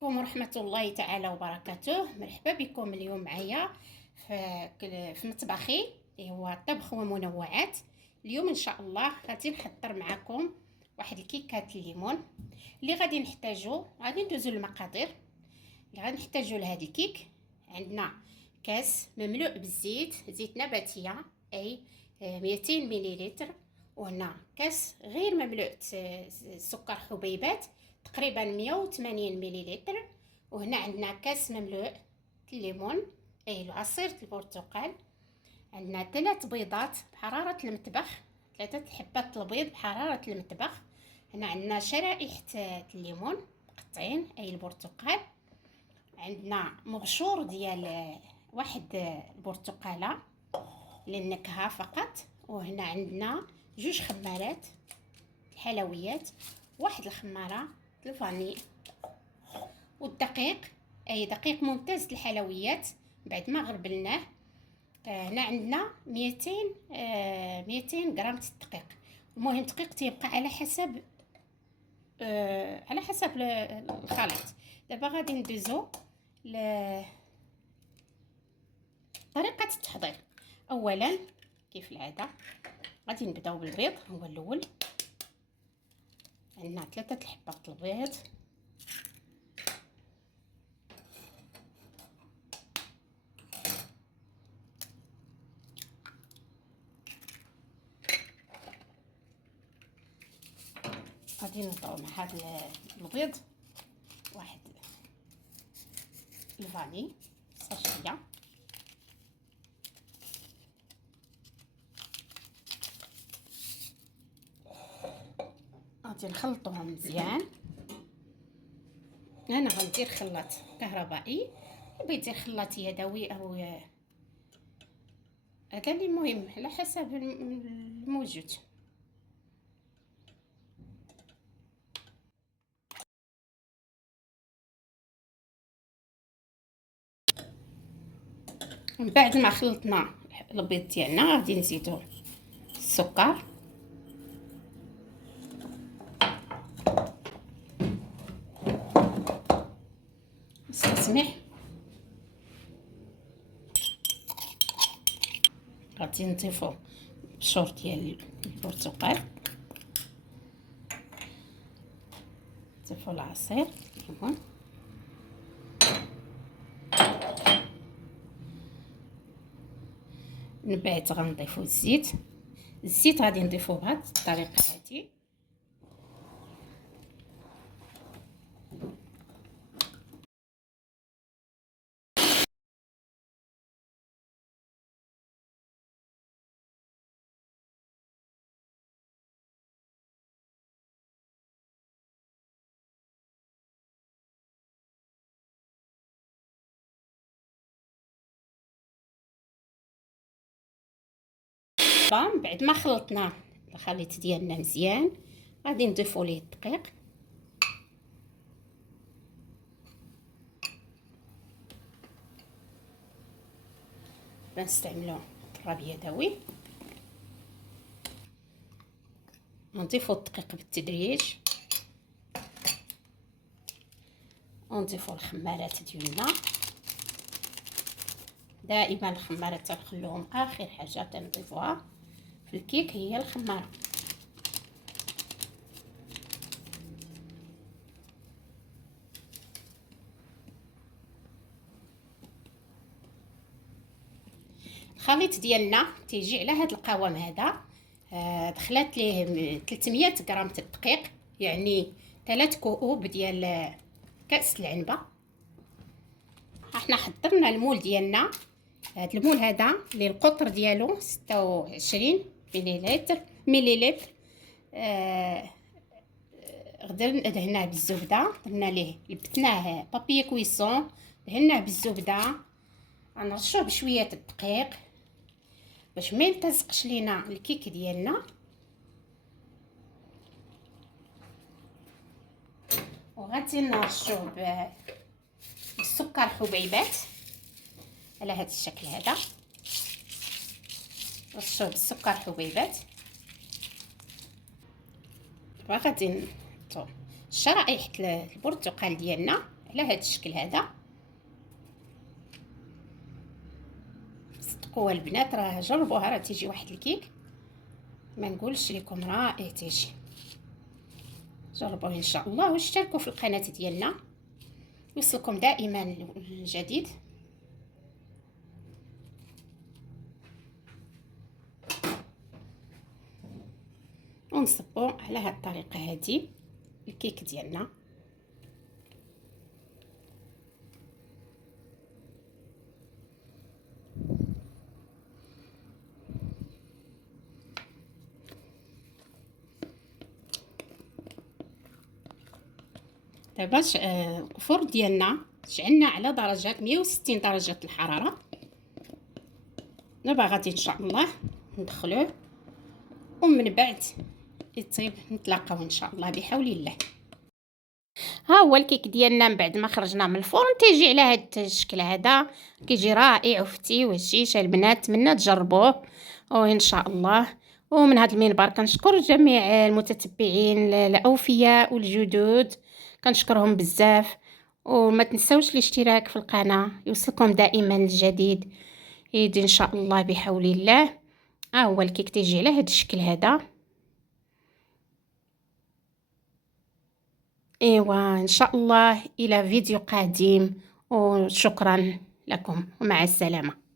ورحمة الله تعالى وبركاته. مرحبا بكم اليوم معايا في مطبخي اللي هو طبخ ومنوعات. اليوم ان شاء الله غادي نحضر معكم واحد الكيكات الليمون اللي غادي نحتاجو. غادي ندوزو للمقادير اللي غادي نحتاجو لهذا الكيك. عندنا كاس مملوء بالزيت، زيت نباتية اي 200 مليلتر، وهنا كاس غير مملوء سكر حبيبات تقريبا 180 مليلتر، وهنا عندنا كاس مملوء الليمون اي عصير البرتقال. عندنا 3 بيضات بحرارة المطبخ، 3 حبات البيض بحرارة المطبخ. هنا عندنا شرائح الليمون مقطعين اي البرتقال. عندنا مبشور ديال واحد البرتقاله للنكهه فقط. وهنا عندنا 2 خمارات الحلويات، واحد الخماره الفاني، والدقيق اي دقيق ممتاز الحلويات بعد ما غربلناه. هنا عندنا 200 غرام الدقيق. المهم الدقيق تيبقى على حسب الخليط. دابا غادي ندوزو لطريقه التحضير. اولا كيف العاده غادي نبداو بالبيض، هو الاول. عندنا 3 حبات البيض، غادي نضعو مع هذا البيض واحد الفاني ساشيه، غادي نخلطوهم مزيان. انا غندير خلاط كهربائي، بغيت دير خلاط يدوي او هذا اللي مهم على حسب الموجود. من بعد ما خلطنا البيض ديالنا غادي نزيدو السكر، السميح، غادي نضيفو البشور ديال البرتقال، نضيفو العصير الليمون، من بعد غنضيفو الزيت غادي نضيفوه بهاد الطريقه هادي. من بعد ما خلطنا الخليط ديالنا مزيان غادي نضيفو ليه الدقيق، نستعملو الضرب يدوي. نضيفو الدقيق بالتدريج، ونضيفو الخمارات ديالنا. دائما الخمارات تنخلوهم اخر حاجه تنضيفوها في الكيك هي الخماره. الخليط ديالنا تيجي على هذا القوام هذا. دخلت ليه 300 غرام الدقيق، يعني 3 كؤوب ديال كأس العنبه. احنا حضرنا المول ديالنا. هذا المول هذا اللي القطر ديالو 26 مليلتر. دهناه بالزبده، درنا ليه لبتناه بابي كويسون، دهناه بالزبده، غنرشوه بشويه الدقيق باش ما يلتصقش لينا الكيك ديالنا. وغادي نرشوه بالسكر حبيبات على هذا الشكل هذا. نرشوه بالسكر حبيبات. وغادي نحطو شرائح البرتقال ديالنا على هذا الشكل هذا. صدقوا البنات راه جربوها، راه تيجي واحد الكيك ما نقولش لكم رائع تيجي. جربوه ان شاء الله واشتركوا في القناه ديالنا يوصلكم دائما الجديد. ونصبوا على هذه الطريقه هذه الكيك ديالنا. دابا الفرن ديالنا شعلنا على درجات 160 درجه الحراره. دابا غادي ان شاء الله ندخلوه ومن بعد يطيب نتلاقاو ان شاء الله بحول الله. ها هو الكيك ديالنا من بعد ما خرجنا من الفرن تيجي على هذا الشكل هذا، كيجي رائع وفتي وهشيش. البنات تمنى تجربوه وان شاء الله. ومن هذا المنبر كنشكر جميع المتتبعين الاوفياء والجدد، كنشكرهم بزاف. وما تنسوش الاشتراك في القناه يوصلكم دائما الجديد يدي ان شاء الله بحول الله. ها هو الكيك تيجي على هذا الشكل هذا. ايوا ان شاء الله الى فيديو قادم، وشكرا لكم ومع السلامه.